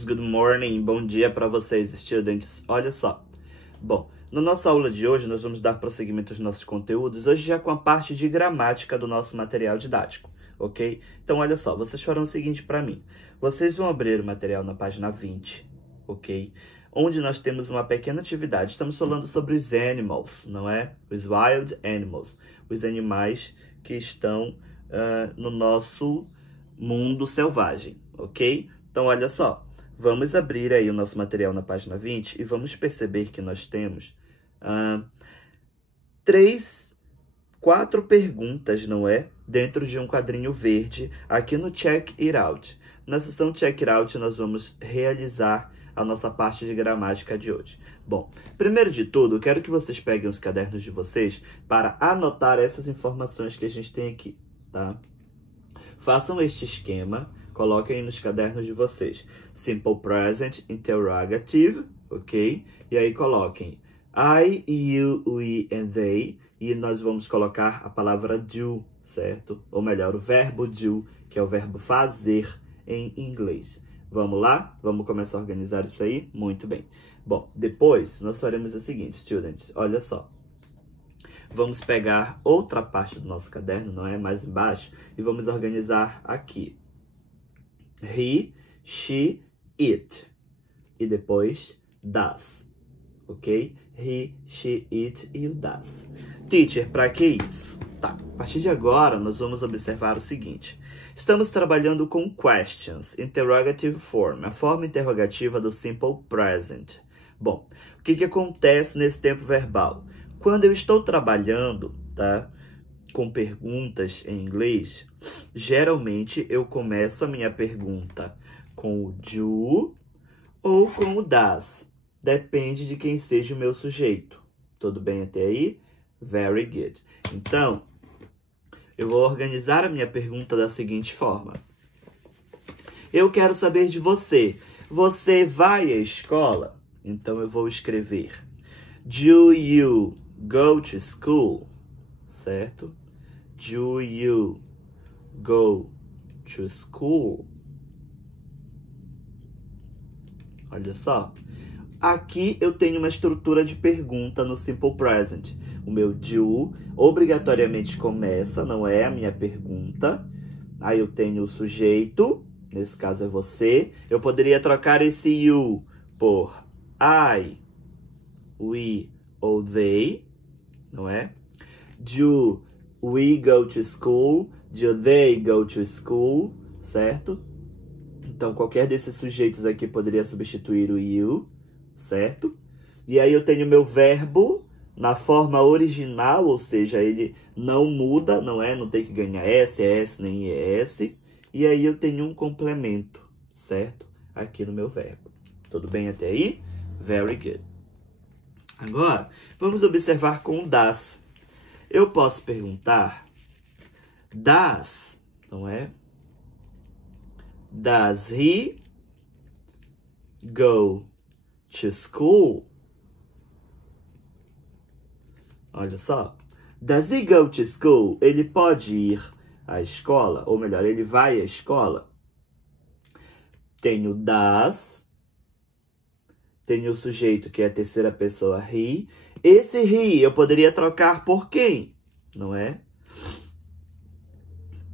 students, good morning. Bom dia para vocês, students. Olha só. Bom, na nossa aula de hoje, nós vamos dar prosseguimento aos nossos conteúdos, hoje já com a parte de gramática do nosso material didático, ok? Então, olha só, vocês farão o seguinte para mim. Vocês vão abrir o material na página 20, ok? Onde nós temos uma pequena atividade. Estamos falando sobre os animals, não é? Os wild animals. Os animais que estão no nosso mundo selvagem, ok? Então, olha só. Vamos abrir aí o nosso material na página 20 e vamos perceber que nós temos 4 perguntas, não é? Dentro de um quadrinho verde, aqui no Check It Out. Na seção Check It Out, nós vamos realizar a nossa parte de gramática de hoje. Bom, primeiro de tudo, eu quero que vocês peguem os cadernos de vocês para anotar essas informações que a gente tem aqui, tá? Façam este esquema, coloquem nos cadernos de vocês. Simple Present Interrogative, ok? E aí coloquem I, you, we and they. E nós vamos colocar a palavra do, certo? Ou melhor, o verbo do, que é o verbo fazer em inglês. Vamos lá? Vamos começar a organizar isso aí? Muito bem. Bom, depois nós faremos o seguinte, students. Olha só. Vamos pegar outra parte do nosso caderno, não é? Mais embaixo. E vamos organizar aqui. He, she, it. E depois, does. Ok? He, she, it e o does. Teacher, para que isso? Tá. A partir de agora, nós vamos observar o seguinte. Estamos trabalhando com questions, interrogative form, a forma interrogativa do simple present. Bom, o que acontece nesse tempo verbal? Quando eu estou trabalhando, tá, com perguntas em inglês, geralmente eu começo a minha pergunta com o do ou com o does. Depende de quem seja o meu sujeito. Tudo bem até aí? Very good. Então, eu vou organizar a minha pergunta da seguinte forma. Eu quero saber de você. Você vai à escola? Então, eu vou escrever Do you go to school? Certo? Do you go to school? Olha só. Aqui eu tenho uma estrutura de pergunta no Simple Present. O meu do obrigatoriamente começa, não é a minha pergunta. Aí eu tenho o sujeito, nesse caso é você. Eu poderia trocar esse you por I, we ou they, não é? Do we go to school? Do they go to school? Certo? Então, qualquer desses sujeitos aqui poderia substituir o you, certo? E aí eu tenho meu verbo na forma original, ou seja, ele não muda, não é? Não tem que ganhar S, ES, nem ES. E aí eu tenho um complemento, certo? Aqui no meu verbo. Tudo bem até aí? Very good. Agora, vamos observar com o does. Eu posso perguntar, does, não é? Does he go to school? Olha só. Does he go to school? Ele pode ir à escola, ou melhor, ele vai à escola. Tenho does. Tenho o sujeito que é a terceira pessoa, he. Esse he eu poderia trocar por quem? Não é?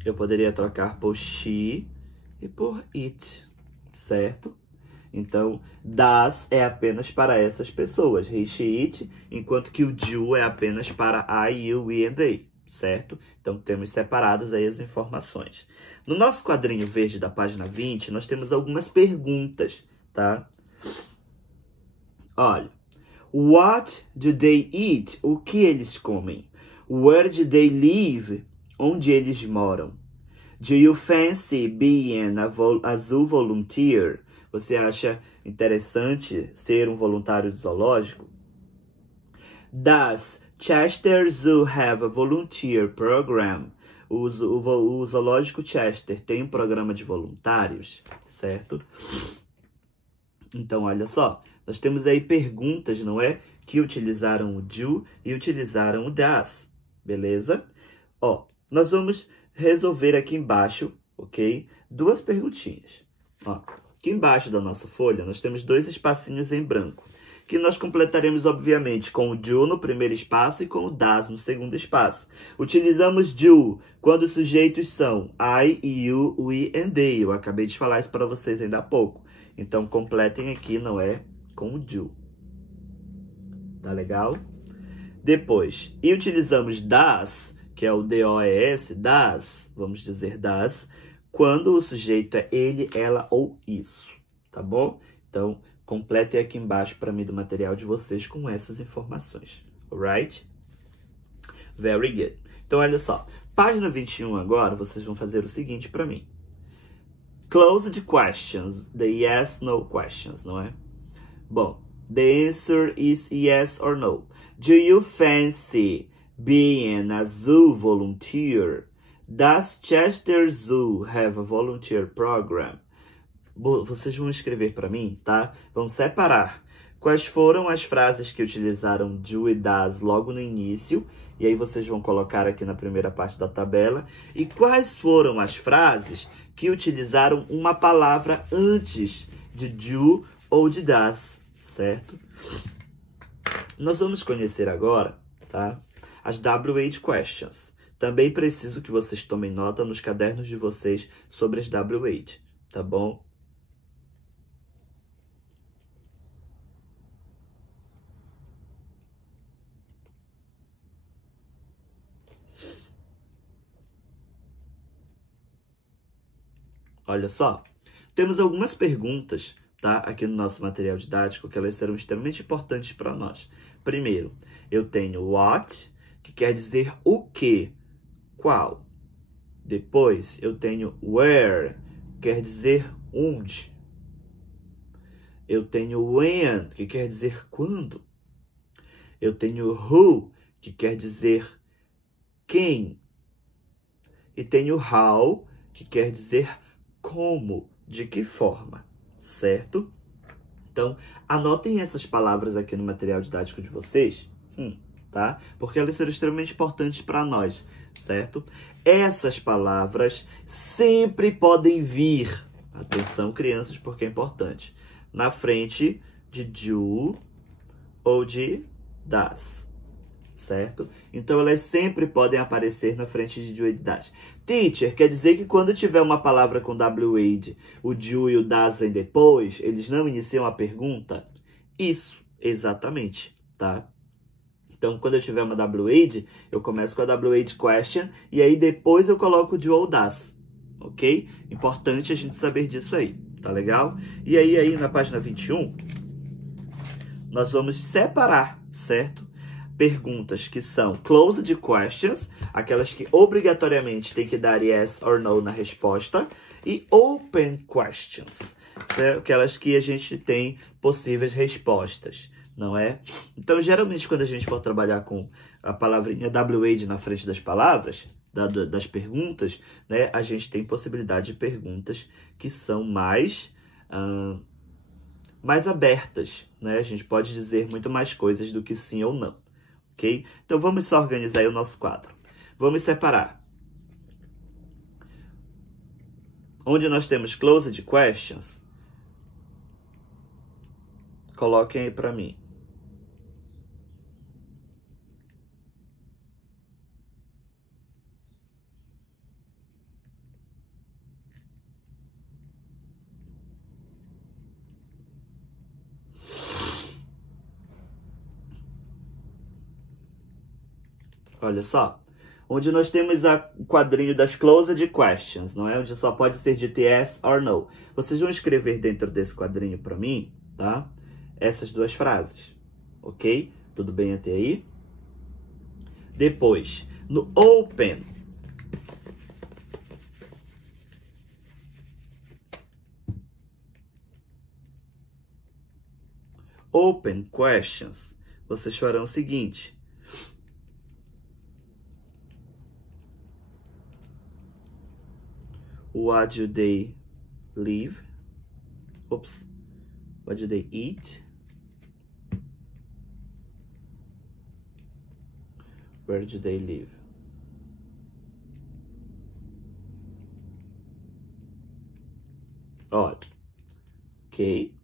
Eu poderia trocar por she e por it, certo? Então, does é apenas para essas pessoas, he, she, it, enquanto que o do é apenas para I, you, we and they, certo? Então, temos separadas aí as informações. No nosso quadrinho verde da página 20, nós temos algumas perguntas, tá? Olha, what do they eat? O que eles comem? Where do they live? Onde eles moram? Do you fancy being a zoo volunteer? Você acha interessante ser um voluntário de zoológico? Does Chester Zoo have a volunteer program? O zoológico Chester tem um programa de voluntários, certo? Então, olha só. Nós temos aí perguntas, não é? Que utilizaram o do e utilizaram o does. Beleza? Ó, nós vamos resolver aqui embaixo, ok? 2 perguntinhas. Ó, o Aqui embaixo da nossa folha, nós temos 2 espacinhos em branco, que nós completaremos, obviamente, com o do no primeiro espaço e com o das no segundo espaço. Utilizamos do quando os sujeitos são I, you, we and they. Eu acabei de falar isso para vocês ainda há pouco. Então, completem aqui, não é? Com o do. Tá legal? Depois, e utilizamos das, que é o DOES, das, vamos dizer das, quando o sujeito é ele, ela ou isso, tá bom? Então, completem aqui embaixo para mim do material de vocês com essas informações, alright? Very good. Então, olha só, página 21 agora, vocês vão fazer o seguinte para mim. Closed questions, the yes, no questions, não é? Bom, the answer is yes or no. Do you fancy being a zoo volunteer? Does Chester Zoo have a volunteer program? Vocês vão escrever para mim, tá? Vão separar quais foram as frases que utilizaram do e das logo no início. E aí vocês vão colocar aqui na primeira parte da tabela. E quais foram as frases que utilizaram uma palavra antes de do ou de das, certo? Nós vamos conhecer agora, tá? As WH questions. Também preciso que vocês tomem nota nos cadernos de vocês sobre as WH, tá bom? Olha só, temos algumas perguntas, tá, aqui no nosso material didático, que elas serão extremamente importantes para nós. Primeiro, eu tenho what, que quer dizer o que, qual. Depois, eu tenho where, que quer dizer onde. Eu tenho when, que quer dizer quando. Eu tenho who, que quer dizer quem. E tenho how, que quer dizer como, de que forma, certo? Então, anotem essas palavras aqui no material didático de vocês, tá? Porque elas serão extremamente importantes para nós, certo? Essas palavras sempre podem vir, atenção crianças, porque é importante, na frente de do ou de das, certo? Então, elas sempre podem aparecer na frente de do e de das. Teacher, quer dizer que quando tiver uma palavra com WH, o do e o das vem depois, eles não iniciam a pergunta? Isso, exatamente, tá? Então, quando eu tiver uma WH, eu começo com a WH question e aí depois eu coloco o do ou das, ok? Importante a gente saber disso aí, tá legal? E aí na página 21, nós vamos separar, certo? Perguntas que são closed questions, aquelas que obrigatoriamente tem que dar yes or no na resposta, e open questions, certo? Aquelas que a gente tem possíveis respostas, não é? Então, geralmente, quando a gente for trabalhar com a palavrinha WH na frente das palavras, das perguntas, né, a gente tem possibilidade de perguntas que são mais abertas, né? A gente pode dizer muito mais coisas do que sim ou não. Ok? Então, vamos só organizar aí o nosso quadro. Vamos separar. Onde nós temos closed questions, coloquem aí para mim. Olha só. Onde nós temos o quadrinho das closed questions, não é? Onde só pode ser dito yes or no. Vocês vão escrever dentro desse quadrinho para mim, tá? Essas duas frases, ok? Tudo bem até aí? Depois, no open, questions, vocês farão o seguinte. What do they live? Oops. What do they eat? Where do they live? Olha, ok?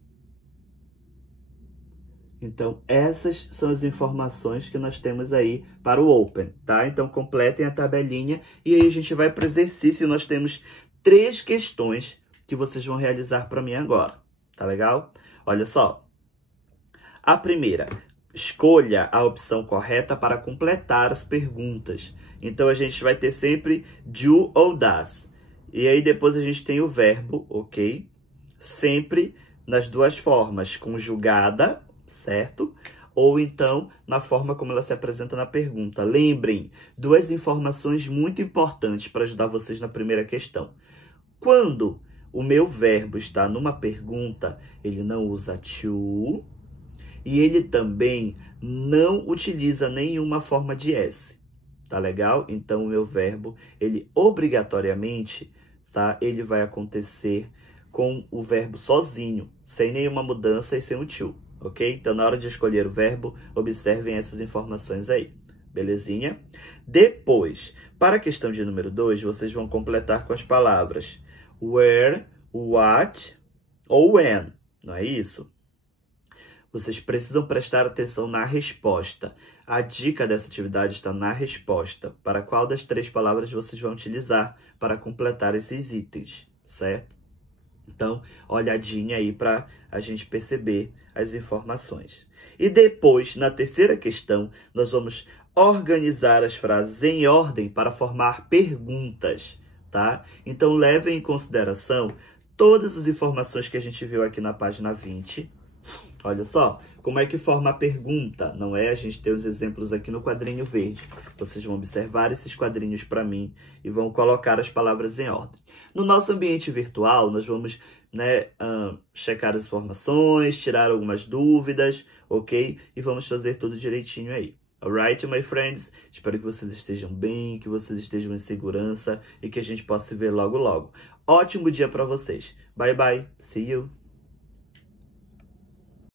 Então, essas são as informações que nós temos aí para o Open, tá? Então, completem a tabelinha e aí a gente vai para o exercício. Nós temos 3 questões que vocês vão realizar para mim agora, tá legal? Olha só. A primeira, escolha a opção correta para completar as perguntas. Então, a gente vai ter sempre do ou das. E aí, depois a gente tem o verbo, ok? Sempre nas 2 formas, conjugada, certo? Ou então, na forma como ela se apresenta na pergunta. Lembrem, 2 informações muito importantes para ajudar vocês na primeira questão. Quando o meu verbo está numa pergunta, ele não usa to e ele também não utiliza nenhuma forma de S. Tá legal? Então, o meu verbo, ele obrigatoriamente, tá? Ele vai acontecer com o verbo sozinho, sem nenhuma mudança e sem o to, ok? Então, na hora de escolher o verbo, observem essas informações aí, belezinha? Depois, para a questão de número 2, vocês vão completar com as palavras where, what ou when, não é isso? Vocês precisam prestar atenção na resposta. A dica dessa atividade está na resposta. Para qual das 3 palavras vocês vão utilizar para completar esses itens, certo? Então, olhadinha aí para a gente perceber as informações. E depois, na terceira questão, nós vamos organizar as frases em ordem para formar perguntas, tá? Então, levem em consideração todas as informações que a gente viu aqui na página 20. Olha só, como é que forma a pergunta, não é? A gente tem os exemplos aqui no quadrinho verde. Vocês vão observar esses quadrinhos para mim e vão colocar as palavras em ordem. No nosso ambiente virtual, nós vamos, checar as informações, tirar algumas dúvidas, ok? E vamos fazer tudo direitinho aí. Alright, my friends? Espero que vocês estejam bem, que vocês estejam em segurança e que a gente possa se ver logo, logo. Ótimo dia para vocês. Bye, bye. See you.